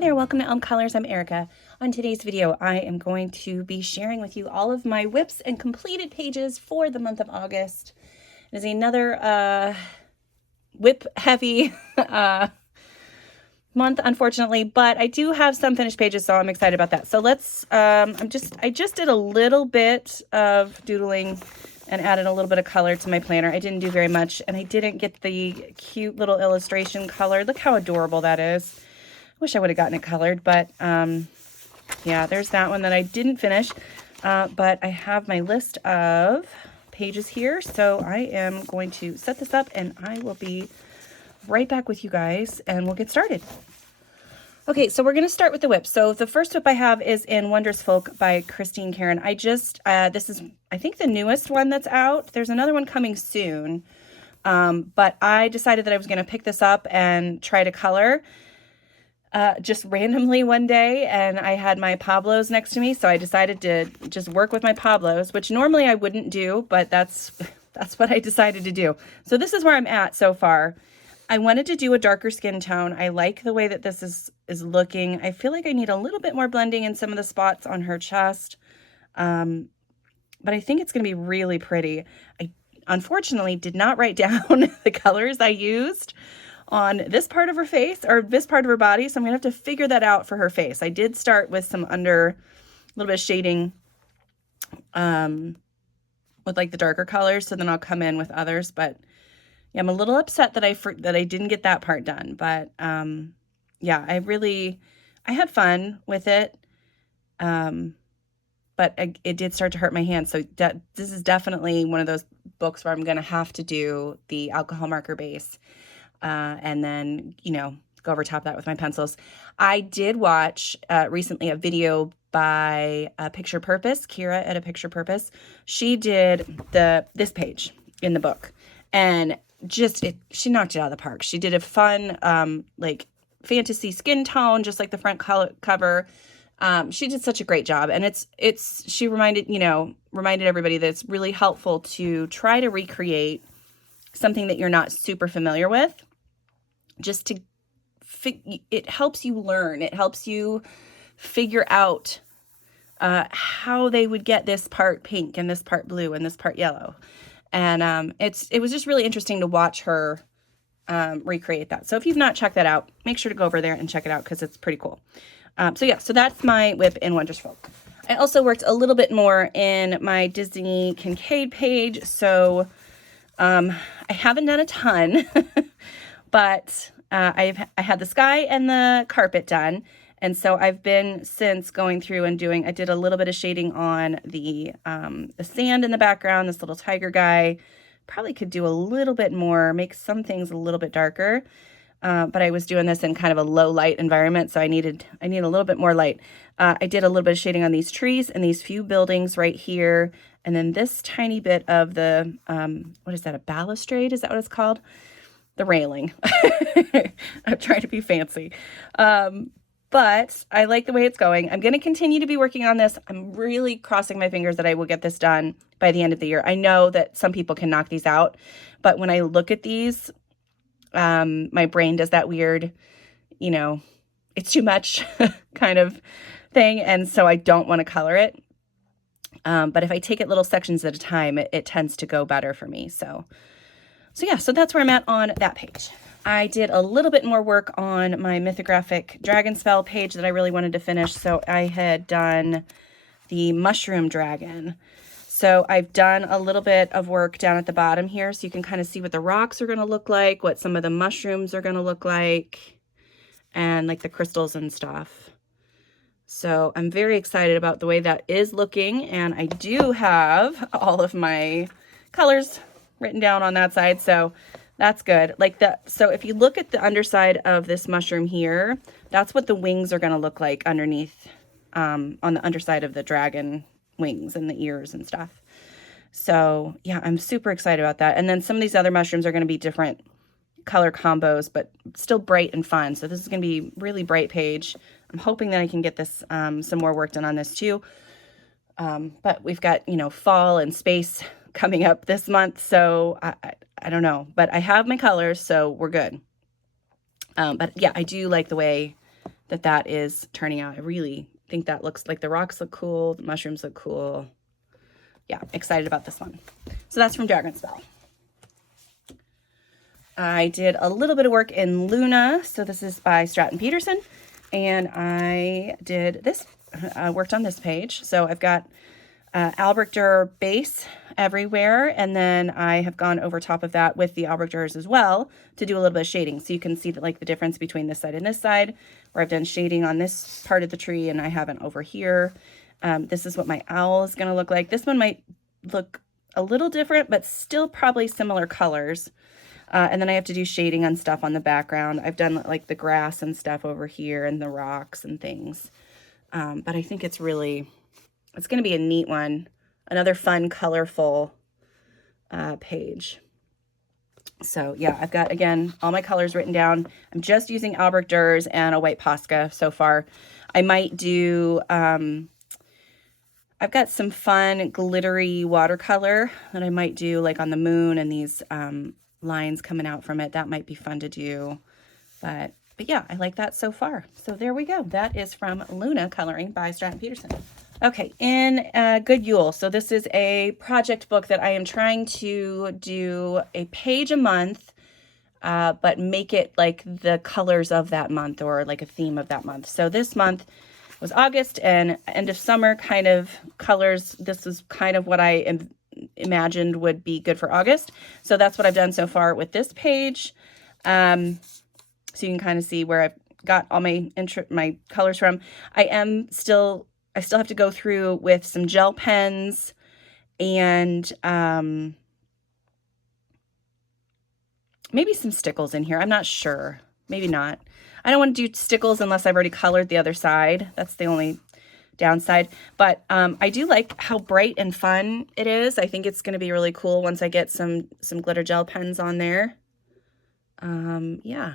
there, welcome to Elm Colors. I'm Erica. On today's video, I am going to be sharing with you all of my whips and completed pages for the month of August. It is another whip heavy month, unfortunately, but I do have some finished pages, so I'm excited about that. So let's, I just did a little bit of doodling and added a little bit of color to my planner. I didn't do very much, and I didn't get the cute little illustration color. Look how adorable that is. Wish I would have gotten it colored, but yeah, there's that one that I didn't finish. But I have my list of pages here, so I am going to set this up and I will be right back with you guys and we'll get started. Okay, so we're going to start with the whip. So the first whip I have is in Wondrous Folk by Christine Karen. I just, this is, I think, the newest one that's out. There's another one coming soon, but I decided that I was going to pick this up and try to color just randomly one day, and I had my Pablos next to me, so I decided to just work with my Pablos, which normally I wouldn't do, but that's what I decided to do. So this is where I'm at so far. I wanted to do a darker skin tone. I like the way that this is looking. I feel like I need a little bit more blending in some of the spots on her chest, but I think it's going to be really pretty. I unfortunately did not write down the colors I used on this part of her face or this part of her body, so I'm gonna have to figure that out for her face. I did start with some a little bit of shading with like the darker colors, so then I'll come in with others. But yeah, I'm a little upset that I didn't get that part done. But yeah, I had fun with it, but it did start to hurt my hands. So this is definitely one of those books where I'm gonna have to do the alcohol marker base. And then, go over top of that with my pencils. I did watch recently a video by Picture Purpose, Kira at A Picture Purpose. She did this page in the book, and she knocked it out of the park. She did a fun, like fantasy skin tone, just like the front cover. She did such a great job, and she reminded everybody that it's really helpful to try to recreate something that you're not super familiar with. It helps you learn. It helps you figure out how they would get this part pink and this part blue and this part yellow. And it was just really interesting to watch her recreate that. So if you've not checked that out, make sure to go over there and check it out because it's pretty cool. So that's my whip in Wondrous Folk. I also worked a little bit more in my Disney Kincaid page. So I haven't done a ton, but I had the sky and the carpet done. And so I've been since going through and I did a little bit of shading on the sand in the background, this little tiger guy. Probably could do a little bit more, make some things a little bit darker. But I was doing this in kind of a low light environment, so I need a little bit more light. I did a little bit of shading on these trees and these few buildings right here. And then this tiny bit of the, what is that, a balustrade? Is that what it's called? The railing. I'm trying to be fancy. But I like the way it's going. I'm going to continue to be working on this. I'm really crossing my fingers that I will get this done by the end of the year. I know that some people can knock these out, but when I look at these, my brain does that weird, it's too much kind of thing. And so I don't want to color it. But if I take it little sections at a time, it tends to go better for me. So yeah, so that's where I'm at on that page. I did a little bit more work on my mythographic dragon spell page that I really wanted to finish. So I had done the mushroom dragon. So I've done a little bit of work down at the bottom here, so you can kind of see what the rocks are going to look like, what some of the mushrooms are going to look like, and like the crystals and stuff. So I'm very excited about the way that is looking, and I do have all of my colors written down on that side, so that's good. So if you look at the underside of this mushroom here, that's what the wings are going to look like underneath, on the underside of the dragon wings and the ears and stuff. So yeah, I'm super excited about that. And then some of these other mushrooms are going to be different color combos, but still bright and fun. So this is going to be really bright page. I'm hoping that I can get this some more work done on this too. But we've got, fall and space coming up this month. So I don't know, but I have my colors, so we're good. But yeah, I do like the way that is turning out. I really think that looks like the rocks look cool. The mushrooms look cool. Yeah, excited about this one. So that's from Dragonspell. I did a little bit of work in Luna. So this is by Stratton Peterson. And I did this, worked on this page. So I've got Albrecht Dürer base everywhere, and then I have gone over top of that with the Albrecht Dürers as well to do a little bit of shading. So you can see that, like, the difference between this side and this side, where I've done shading on this part of the tree and I haven't over here. This is what my owl is going to look like. This one might look a little different, but still probably similar colors. And then I have to do shading on stuff on the background. I've done like the grass and stuff over here and the rocks and things. But I think it's going to be a neat one. Another fun, colorful page. So yeah, I've got, again, all my colors written down. I'm just using Albrecht Dürers and a white Posca so far. I might do, I've got some fun glittery watercolor that I might do like on the moon and these lines coming out from it. That might be fun to do. But yeah, I like that so far. So there we go. That is from Luna Coloring by Stratton Peterson. Okay, in Good Yule. So this is a project book that I am trying to do a page a month, but make it like the colors of that month or like a theme of that month. So this month was August and end of summer kind of colors. This is kind of what I imagined would be good for August. So that's what I've done so far with this page. So you can kind of see where I've got all my colors from. I still have to go through with some gel pens and maybe some stickles in here. I'm not sure. Maybe not. I don't want to do stickles unless I've already colored the other side. That's the only downside. But I do like how bright and fun it is. I think it's going to be really cool once I get some glitter gel pens on there. Yeah.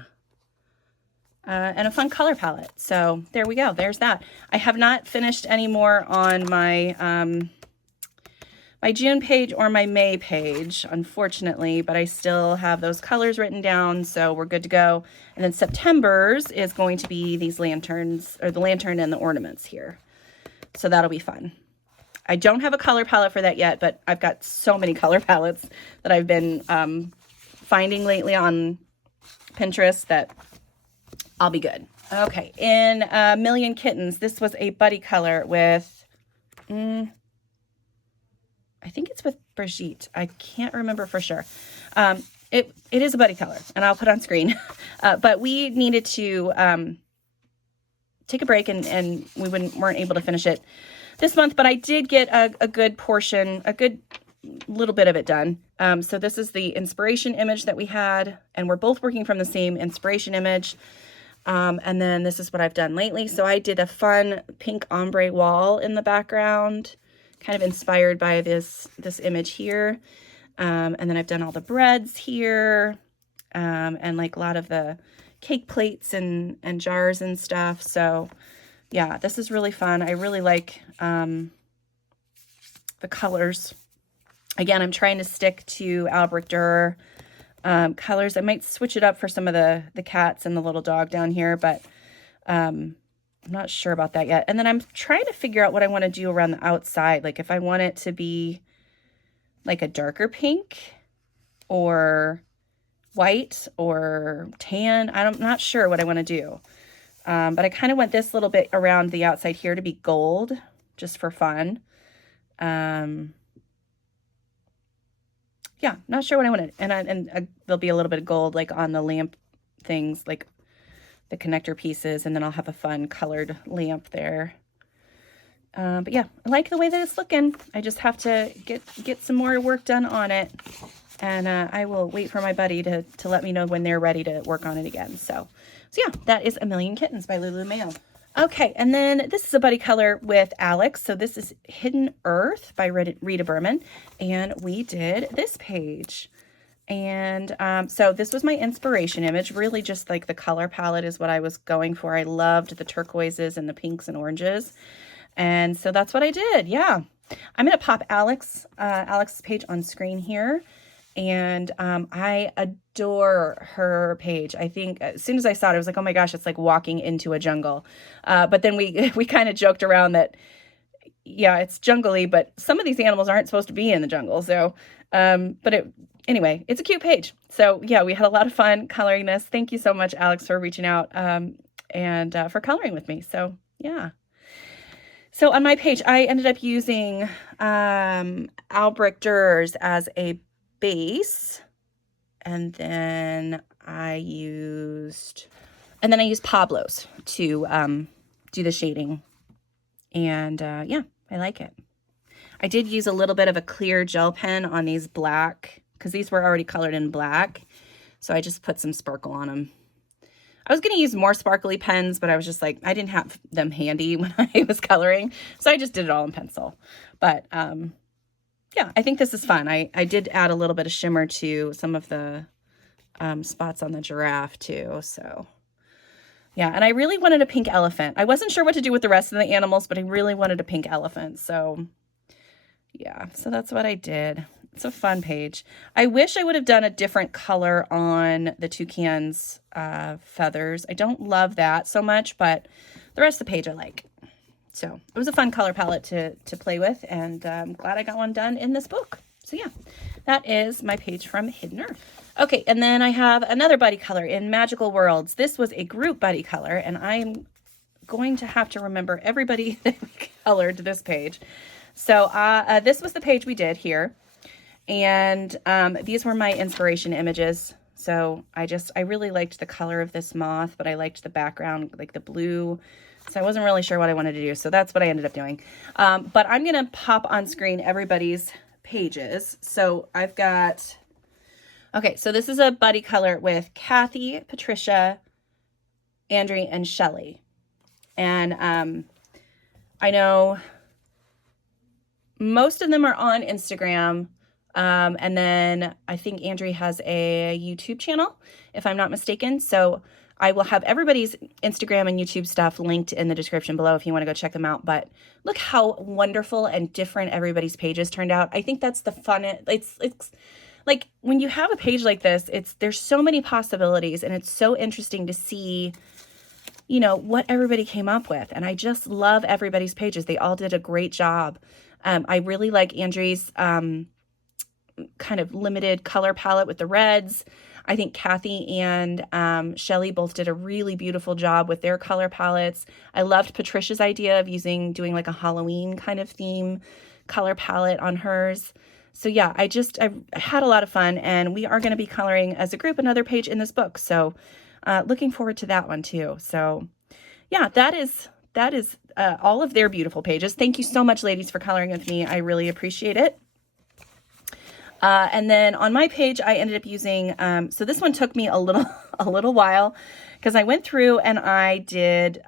And a fun color palette. So there we go. There's that. I have not finished any more on my my June page or my May page, unfortunately, but I still have those colors written down, so we're good to go. And then September's is going to be these lanterns, or the lantern and the ornaments here. So that'll be fun. I don't have a color palette for that yet, but I've got so many color palettes that I've been finding lately on Pinterest that I'll be good. Okay, in Million Kittens, this was a buddy color with, I think it's with Brigitte. I can't remember for sure. It is a buddy color, and I'll put on screen. But we needed to take a break, and we weren't able to finish it this month. But I did get a good portion, a good little bit of it done. So this is the inspiration image that we had, and we're both working from the same inspiration image. And then this is what I've done lately. So I did a fun pink ombre wall in the background, kind of inspired by this image here. And then I've done all the breads here, and like a lot of the cake plates and jars and stuff. So yeah, this is really fun. I really like the colors. Again, I'm trying to stick to Albrecht Dürer colors. I might switch it up for some of the cats and the little dog down here, but I'm not sure about that yet. And then I'm trying to figure out what I want to do around the outside. Like if I want it to be like a darker pink or white or tan. I'm not sure what I want to do. But I kind of want this little bit around the outside here to be gold, just for fun. Yeah, not sure what I wanted. And there'll be a little bit of gold like on the lamp things, like the connector pieces, and then I'll have a fun colored lamp there. But yeah, I like the way that it's looking. I just have to get some more work done on it. And I will wait for my buddy to let me know when they're ready to work on it again. So yeah, that is A Million Kittens by Lulu Mayo. Okay, and then this is a buddy color with Alex. So this is Hidden Earth by Rita Berman. And we did this page. And so this was my inspiration image. Really just like the color palette is what I was going for. I loved the turquoises and the pinks and oranges. And so that's what I did. Yeah. I'm going to pop Alex's page on screen here. And I adore her page. I think as soon as I saw it, I was like, oh my gosh, it's like walking into a jungle. But then we kind of joked around that, yeah, it's jungly, but some of these animals aren't supposed to be in the jungle. So, anyway, it's a cute page. So yeah, we had a lot of fun coloring this. Thank you so much, Alex, for reaching out and for coloring with me. So yeah. So on my page, I ended up using Albrecht Dürer as a base, and then I used Pablo's to do the shading, and yeah, I like it. I did use a little bit of a clear gel pen on these black, because these were already colored in black, so I just put some sparkle on them. I was going to use more sparkly pens, but I was just like, I didn't have them handy when I was coloring, so I just did it all in pencil. But yeah, I think this is fun. I did add a little bit of shimmer to some of the spots on the giraffe too, so yeah. And I really wanted a pink elephant. I wasn't sure what to do with the rest of the animals, but I really wanted a pink elephant, so yeah, so that's what I did. It's a fun page. I wish I would have done a different color on the toucan's feathers. I don't love that so much, but the rest of the page I like. So it was a fun color palette to play with, and I'm glad I got one done in this book. So yeah, that is my page from Hidden Earth. Okay, and then I have another buddy color in Magical Worlds. This was a group buddy color, and I'm going to have to remember everybody that colored this page. So this was the page we did here. And these were my inspiration images. So I really liked the color of this moth, but I liked the background, like the blue. So I wasn't really sure what I wanted to do. So that's what I ended up doing. But I'm going to pop on screen everybody's pages. So I've got, okay, so this is a buddy color with Kathy, Patricia, Andry, and Shelly. And I know most of them are on Instagram. And then I think Andry has a YouTube channel, if I'm not mistaken. So I will have everybody's Instagram and YouTube stuff linked in the description below if you want to go check them out. But look how wonderful and different everybody's pages turned out. I think that's the fun. It's like when you have a page like this, there's so many possibilities, and it's so interesting to see, you know, what everybody came up with. And I just love everybody's pages. They all did a great job. I really like Andry's kind of limited color palette with the reds. I think Kathy and Shelly both did a really beautiful job with their color palettes. I loved Patricia's idea of doing like a Halloween kind of theme color palette on hers. So yeah, I had a lot of fun, and we are going to be coloring as a group another page in this book. So looking forward to that one too. So yeah, that is all of their beautiful pages. Thank you so much, ladies, for coloring with me. I really appreciate it. And then on my page, I ended up using, so this one took me a little while, because I went through and I did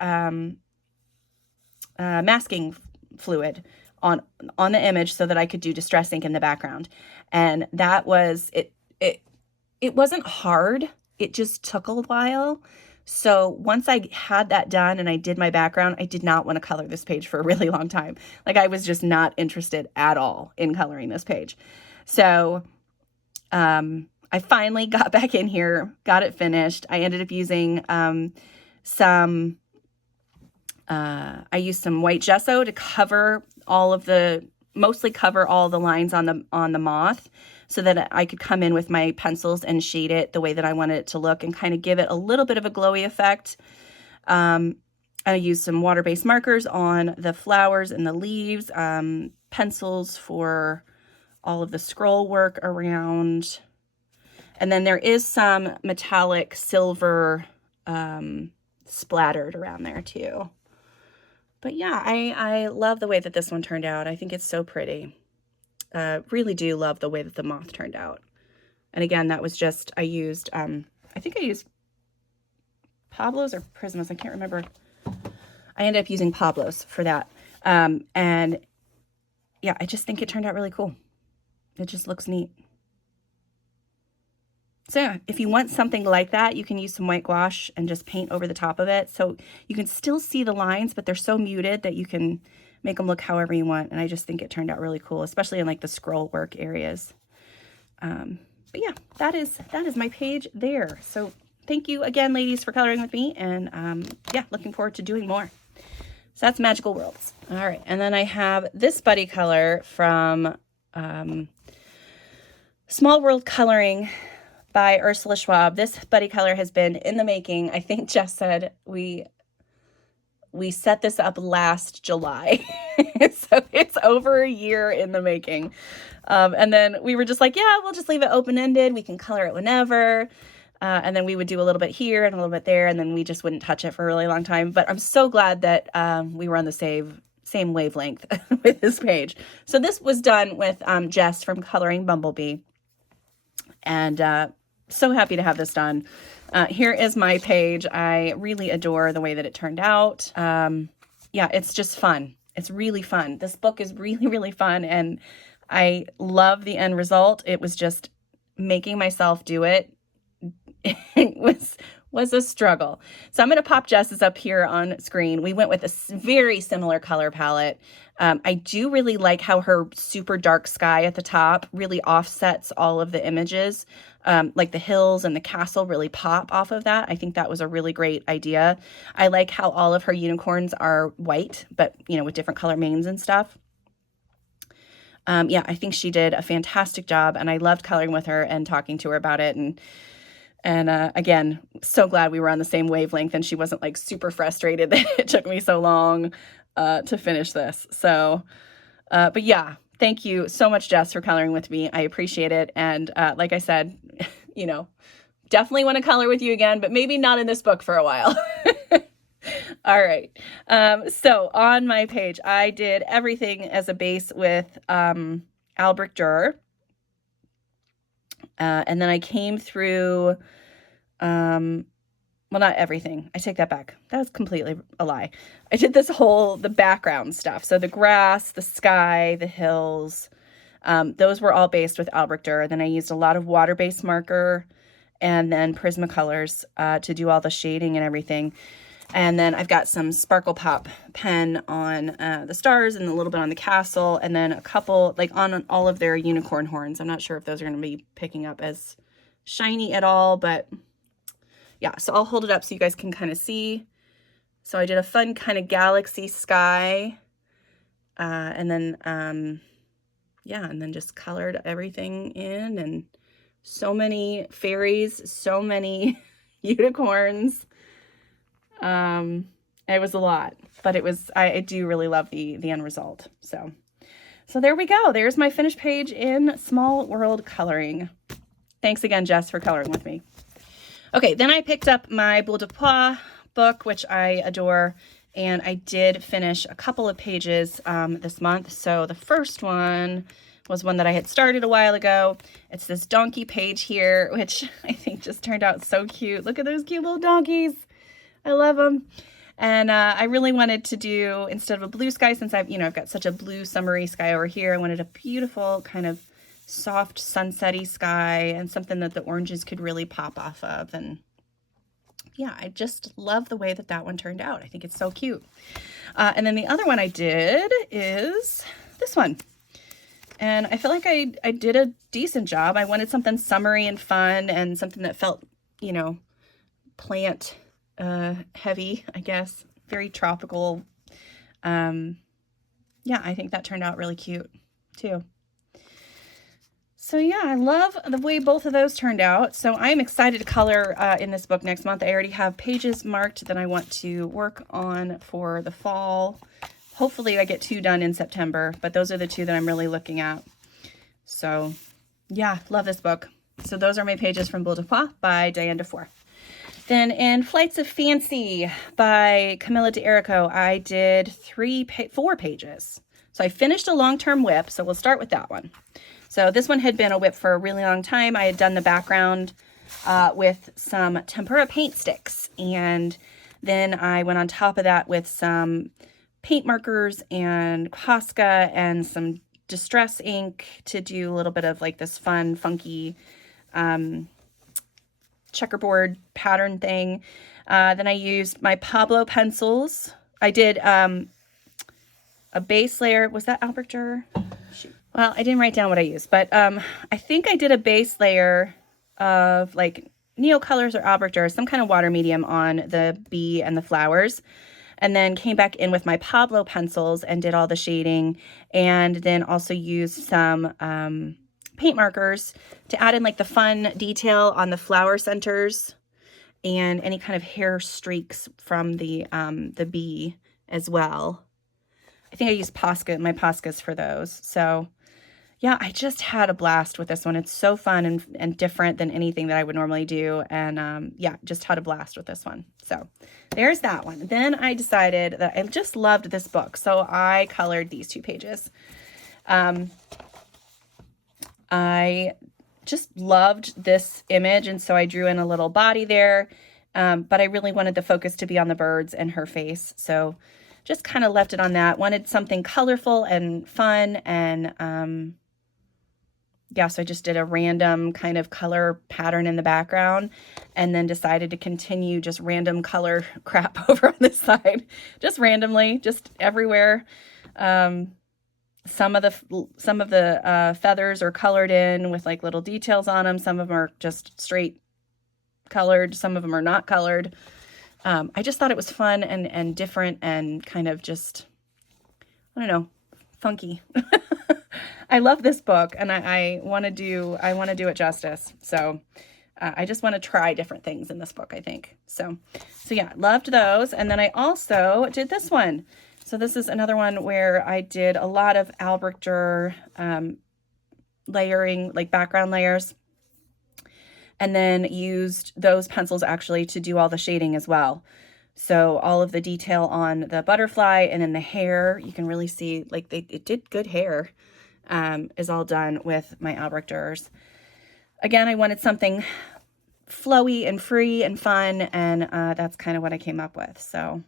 masking fluid on the image so that I could do distress ink in the background. And that was, it wasn't hard. It just took a while. So once I had that done and I did my background, I did not want to color this page for a really long time. Like, I was just not interested at all in coloring this page. So I finally got back in here, got it finished. I ended up using I used some white gesso to mostly cover all the lines on the moth, so that I could come in with my pencils and shade it the way that I wanted it to look and kind of give it a little bit of a glowy effect. I used some water-based markers on the flowers and the leaves, pencils for all of the scroll work around. And then there is some metallic silver splattered around there too. But yeah, I love the way that this one turned out. I think it's so pretty. Really do love the way that the moth turned out. And again, that was just, I think I used Pablo's or Prisma's. I can't remember. I ended up using Pablo's for that. And yeah, I just think it turned out really cool. It just looks neat. So yeah, if you want something like that, you can use some white gouache and just paint over the top of it. So you can still see the lines, but they're so muted that you can make them look however you want. And I just think it turned out really cool, especially in like the scroll work areas. But yeah, that is my page there. So thank you again, ladies, for coloring with me. And yeah, looking forward to doing more. So that's Magical Worlds. All right. And then I have this buddy color from Small World Coloring by Ursula Schwab. This buddy color has been in the making. I think Jess said we set this up last July. So it's over a year in the making. And then we were just like, yeah, we'll just leave it open-ended. We can color it whenever. And then we would do a little bit here and a little bit there, and then we just wouldn't touch it for a really long time. But I'm so glad that we were on the same wavelength with this page. So this was done with Jess from Coloring Bumblebee. And so happy to have this done. Here is my page. I really adore the way that it turned out. Yeah, it's just fun. It's really fun. This book is really, really fun, and I love the end result. It was just making myself do it. It was a struggle. So I'm going to pop Jess's up here on screen. We went with a very similar color palette. I do really like how her super dark sky at the top really offsets all of the images. Like the hills and the castle really pop off of that. I think that was a really great idea. I like how all of her unicorns are white, but with different color manes and stuff. Yeah, I think she did a fantastic job, and I loved coloring with her and talking to her about it. And again, so glad we were on the same wavelength and she wasn't like super frustrated that it took me so long to finish this. So, but yeah, thank you so much, Jess, for coloring with me. I appreciate it. And like I said, definitely want to color with you again, but maybe not in this book for a while. All right. So on my page, I did everything as a base with Albrecht Dürer. And then I came through, well, not everything. I take that back. That was completely a lie. I did the background stuff. So the grass, the sky, the hills, those were all based with Albrecht Dürer. Then I used a lot of water-based marker and then Prismacolors to do all the shading and everything. And then I've got some Sparkle Pop pen on the stars and a little bit on the castle, and then a couple, like on all of their unicorn horns. I'm not sure if those are going to be picking up as shiny at all, but yeah, so I'll hold it up so you guys can kind of see. So I did a fun kind of galaxy sky, and then, yeah, and then just colored everything in, and so many fairies, so many unicorns. It was a lot, but I do really love the end result. So there we go. There's my finished page in Small World Coloring. Thanks again, Jess, for coloring with me. Okay, then I picked up my Boule de Pois book, which I adore, and I did finish a couple of pages this month. So the first one was one that I had started a while ago. It's this donkey page here, which I think just turned out so cute. Look at those cute little donkeys. I love them. And I really wanted to do, instead of a blue sky, since I've got such a blue summery sky over here, I wanted a beautiful kind of soft sunsetty sky and something that the oranges could really pop off of. And yeah, I just love the way that one turned out. I think it's so cute. And then the other one I did is this one. And I feel like I did a decent job. I wanted something summery and fun and something that felt, plant heavy, I guess, very tropical. Yeah, I think that turned out really cute too. So yeah, I love the way both of those turned out. So I'm excited to color in this book next month. I already have pages marked that I want to work on for the fall. Hopefully I get 2 done in September, but those are the 2 that I'm really looking at. So yeah, love this book. So those are my pages from Boule de Pois by Diane Dufour. Then in Flights of Fancy by Camilla D'Errico, I did 4 pages. So I finished a long-term whip, so we'll start with that one. So this one had been a whip for a really long time. I had done the background with some tempera paint sticks, and then I went on top of that with some paint markers and Posca and some distress ink to do a little bit of like this fun, funky checkerboard pattern thing. Then I used my Pablo pencils. I did a base layer. Was that Albrecht Dürer? Shoot. well, I didn't write down what I used, but I think I did a base layer of like Neocolors or Albrecht or some kind of water medium on the bee and the flowers, and then came back in with my Pablo pencils and did all the shading, and then also used some paint markers to add in like the fun detail on the flower centers and any kind of hair streaks from the bee as well. I think I used my Poscas for those. So yeah, I just had a blast with this one. It's so fun and different than anything that I would normally do. And yeah, just had a blast with this one. So there's that one. Then I decided that I just loved this book. So I colored these 2 pages. I just loved this image. And so I drew in a little body there. But I really wanted the focus to be on the birds and her face. So just kind of left it on that. Wanted something colorful and fun, and yeah, so I just did a random kind of color pattern in the background, and then decided to continue just random color crap over on this side, just randomly, just everywhere. Some of the feathers are colored in with like little details on them. Some of them are just straight colored. Some of them are not colored. I just thought it was fun and different and kind of just, I don't know, funky. I love this book, and I want to do it justice. So I just want to try different things in this book, I think. So yeah, loved those. And then I also did this one. So this is another one where I did a lot of Albrechter layering, like background layers, and then used those pencils actually to do all the shading as well. So all of the detail on the butterfly and then the hair, you can really see like it did good hair, is all done with my Albrechters. Again, I wanted something flowy and free and fun, and that's kind of what I came up with. So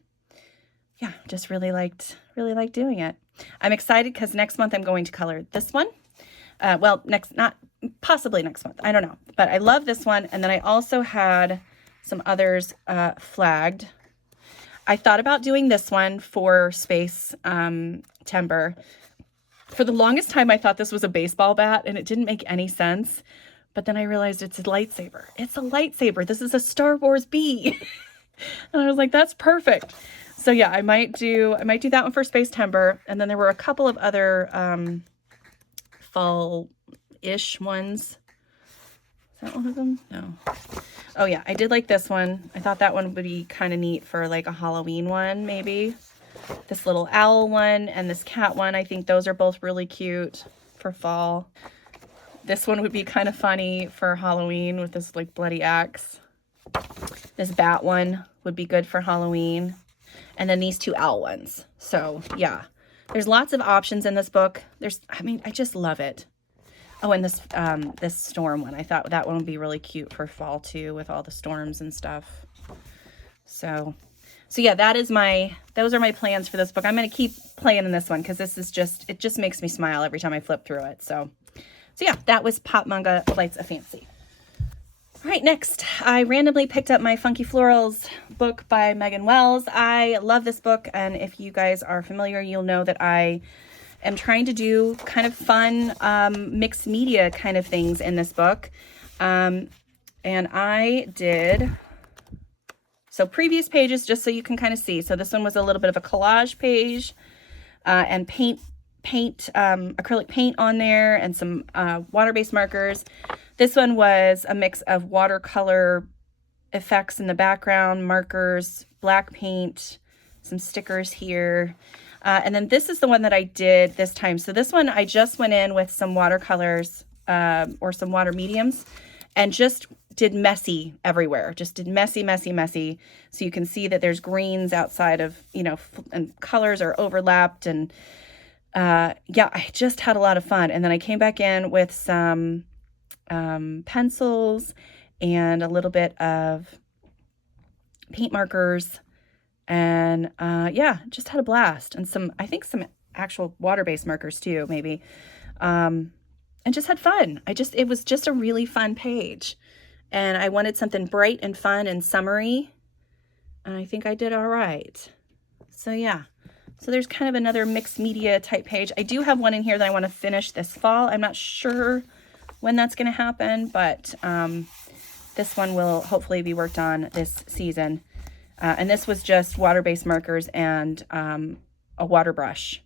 yeah, just really liked doing it. I'm excited because next month I'm going to color this one. Well, possibly next month. I don't know. But I love this one. And then I also had some others flagged. I thought about doing this one for Space Timber. For the longest time, I thought this was a baseball bat, and it didn't make any sense. But then I realized it's a lightsaber. It's a lightsaber. This is a Star Wars bee. And I was like, that's perfect. So yeah, I might do that one for Space Timber. And then there were a couple of other fall-ish ones. Is that one of them? No. Oh yeah, I did like this one. I thought that one would be kind of neat for like a Halloween one, maybe. This little owl one and this cat one, I think those are both really cute for fall. This one would be kind of funny for Halloween with this like bloody axe. This bat one would be good for Halloween. And then these 2 owl ones. So yeah, there's lots of options in this book. I just love it. Oh, and this storm one, I thought that one would be really cute for fall too, with all the storms and stuff. So yeah, those are my plans for this book. I'm going to keep playing in this one because it just makes me smile every time I flip through it. So yeah, that was Pop Manga Flights of Fancy. All right, next, I randomly picked up my Funky Florals book by Megan Wells. I love this book, and if you guys are familiar, you'll know that I am trying to do kind of fun mixed media kind of things in this book. And I did, so previous pages, just so you can kind of see. So this one was a little bit of a collage page, and acrylic paint on there, and some water-based markers. This one was a mix of watercolor effects in the background, markers, black paint, some stickers here. And then this is the one that I did this time. So this one, I just went in with some watercolors or some water mediums and just did messy everywhere. Just did messy, messy, messy. So you can see that there's greens outside of, and colors are overlapped. And yeah, I just had a lot of fun. And then I came back in with some pencils and a little bit of paint markers, and yeah, just had a blast. And I think some actual water-based markers too, maybe, and just had fun. It was just a really fun page, and I wanted something bright and fun and summery, and I think I did all right. So yeah, So there's kind of another mixed media type page. I do have one in here that I want to finish this fall. I'm not sure when that's going to happen, but this one will hopefully be worked on this season. And this was just water-based markers and a water brush.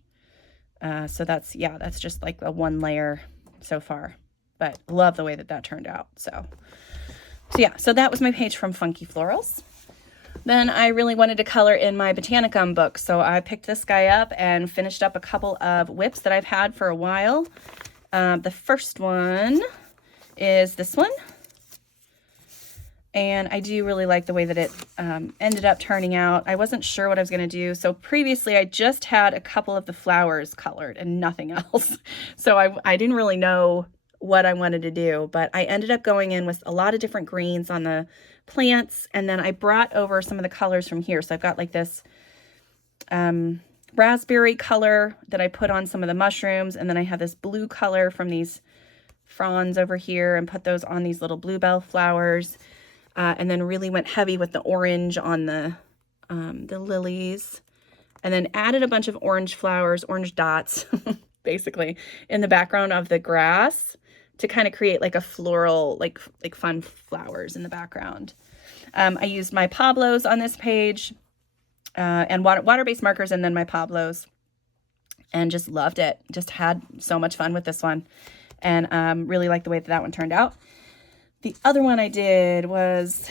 So that's just like a one layer so far, but love the way that that turned out. So yeah, so that was my page from Funky Florals. Then I really wanted to color in my Botanicum book, so I picked this guy up and finished up a couple of whips that I've had for a while. The first one is this one, and I do really like the way that it ended up turning out. I wasn't sure what I was going to do, so previously I just had a couple of the flowers colored and nothing else, so I didn't really know what I wanted to do, but I ended up going in with a lot of different greens on the plants, and then I brought over some of the colors from here. So I've got like this raspberry color that I put on some of the mushrooms, and then I have this blue color from these fronds over here and put those on these little bluebell flowers, and then really went heavy with the orange on the lilies, and then added a bunch of orange flowers, orange dots basically in the background of the grass to kind of create like a floral, like fun flowers in the background. I used my Pablos on this page and water-based markers, and then my Pablos, and just loved it. Just had so much fun with this one, and really liked the way that one turned out. The other one I did was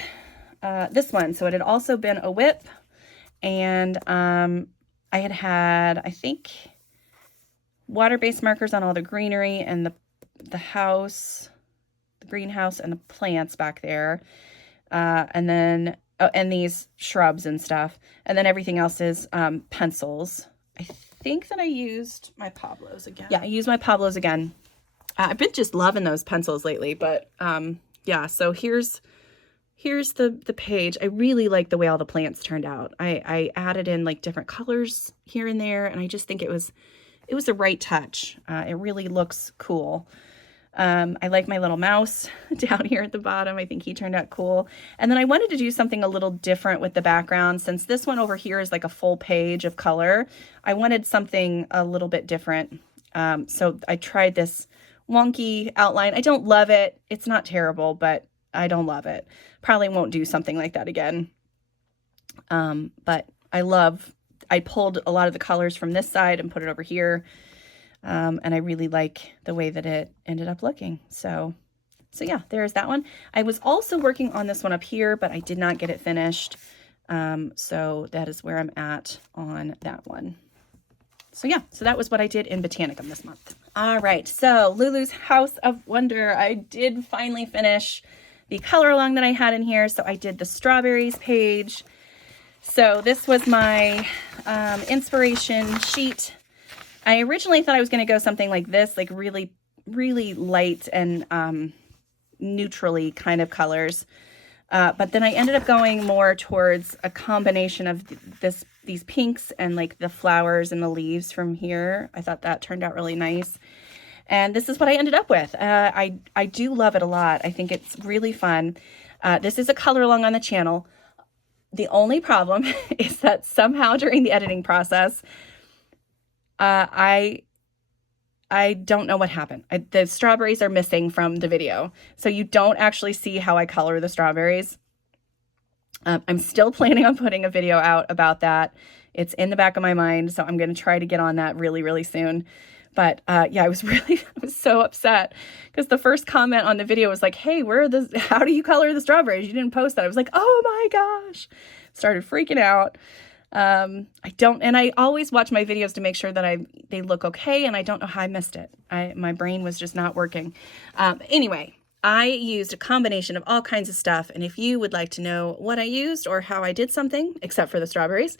this one. So it had also been a whip, and I had, I think, water-based markers on all the greenery and the house, the greenhouse, and the plants back there, and then and these shrubs and stuff, and then everything else is pencils. I think that I used my Pablos again. Yeah, I used my Pablos again. I've been just loving those pencils lately, but yeah, so here's the page. I really like the way all the plants turned out. I added in like different colors here and there, and I just think it was the right touch. It really looks cool. I like my little mouse down here at the bottom. I think he turned out cool. And then I wanted to do something a little different with the background. Since this one over here is like a full page of color, I wanted something a little bit different. So I tried this wonky outline. I don't love it. It's not terrible, but I don't love it. Probably won't do something like that again. But I pulled a lot of the colors from this side and put it over here. And I really like the way that it ended up looking. So yeah, there's that one. I was also working on this one up here, but I did not get it finished. So that is where I'm at on that one. So yeah, so that was what I did in Botanicum this month. All right, so Lulu's House of Wonder. I did finally finish the color along that I had in here. So I did the strawberries page. So this was my inspiration sheet. I originally thought I was going to go something like this, like really, really light and neutrally kind of colors. But then I ended up going more towards a combination of these pinks and like the flowers and the leaves from here. I thought that turned out really nice. And this is what I ended up with. I do love it a lot. I think it's really fun. This is a color along on the channel. The only problem is that somehow during the editing process, I don't know what happened. The strawberries are missing from the video. So you don't actually see how I color the strawberries. I'm still planning on putting a video out about that. It's in the back of my mind. So I'm going to try to get on that really, really soon. But yeah, I was so upset because the first comment on the video was like, hey, how do you color the strawberries? You didn't post that. I was like, oh my gosh, started freaking out. I always watch my videos to make sure that they look okay, and I don't know how I missed it. My brain was just not working. Anyway, I used a combination of all kinds of stuff, and if you would like to know what I used or how I did something, except for the strawberries,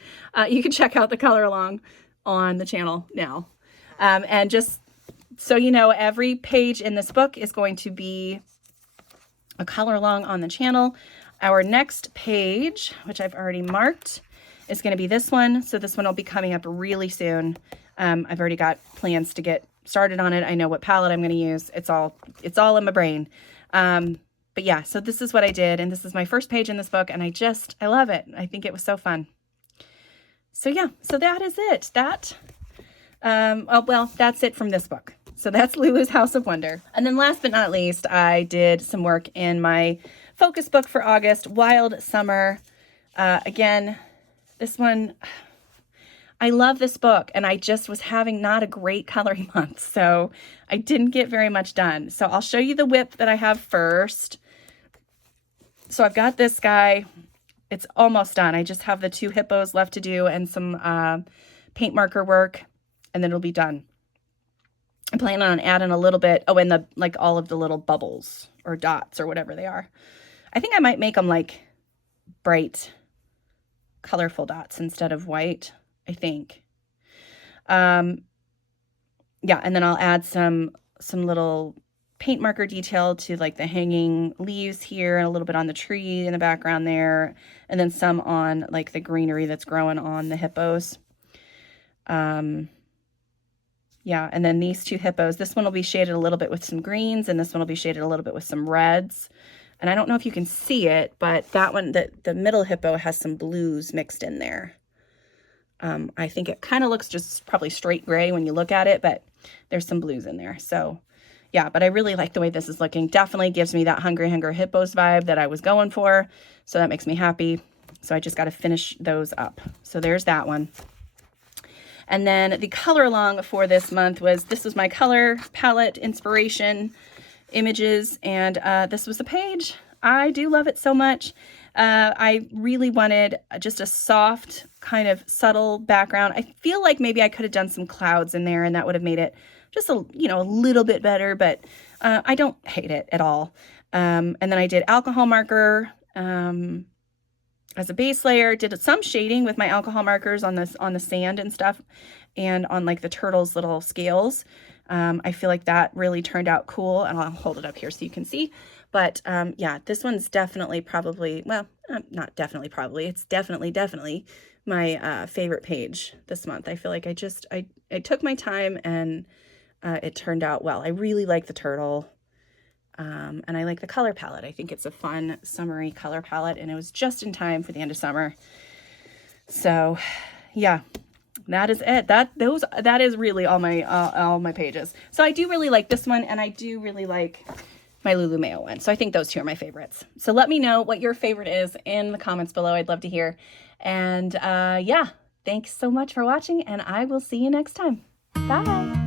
you can check out the color along on the channel now. And just so you know, every page in this book is going to be a color along on the channel. Our next page, which I've already marked, is going to be this one. So this one will be coming up really soon. I've already got plans to get started on it. I know what palette I'm going to use. It's all in my brain. But yeah, so this is what I did. And this is my first page in this book. And I love it. I think it was so fun. So yeah, so that is it. Well, that's it from this book. So that's Lulu's House of Wonder. And then last but not least, I did some work in my focus book for August, Wild Summer. Again, this one, I love this book, and I just was having not a great coloring month, so I didn't get very much done. So I'll show you the whip that I have first. So I've got this guy. It's almost done. I just have the 2 hippos left to do and some paint marker work, and then it'll be done. I'm planning on adding a little bit, and the like all of the little bubbles or dots or whatever they are. I think I might make them like bright, colorful dots instead of white, I think. Yeah, and then I'll add some little paint marker detail to like the hanging leaves here and a little bit on the tree in the background there, and then some on like the greenery that's growing on the hippos. Yeah, and then these 2 hippos, this one will be shaded a little bit with some greens, and this one will be shaded a little bit with some reds. And I don't know if you can see it, but that one, the middle hippo has some blues mixed in there. I think it kind of looks just probably straight gray when you look at it, but there's some blues in there. So yeah, but I really like the way this is looking. Definitely gives me that Hungry Hippos vibe that I was going for. So that makes me happy. So I just got to finish those up. So there's that one. And then the color along for this month this was my color palette inspiration images. And this was the page. I do love it so much. I really wanted just a soft kind of subtle background. I feel like maybe I could have done some clouds in there and that would have made it just a little bit better, but I don't hate it at all. And then I did alcohol marker as a base layer, did some shading with my alcohol markers on the sand and stuff, and on like the turtle's little scales. I feel like that really turned out cool, and I'll hold it up here so you can see. But yeah, this one's definitely probably, well, not definitely probably, it's definitely my favorite page this month. I feel like I took my time and it turned out well. I really like the turtle. And I like the color palette. I think it's a fun summery color palette, and it was just in time for the end of summer. So yeah, that is it. That is really all my pages. So I do really like this one, and I do really like my Lulu Mayo one. So I think those 2 are my favorites. So let me know what your favorite is in the comments below. I'd love to hear. And yeah, thanks so much for watching, and I will see you next time. Bye.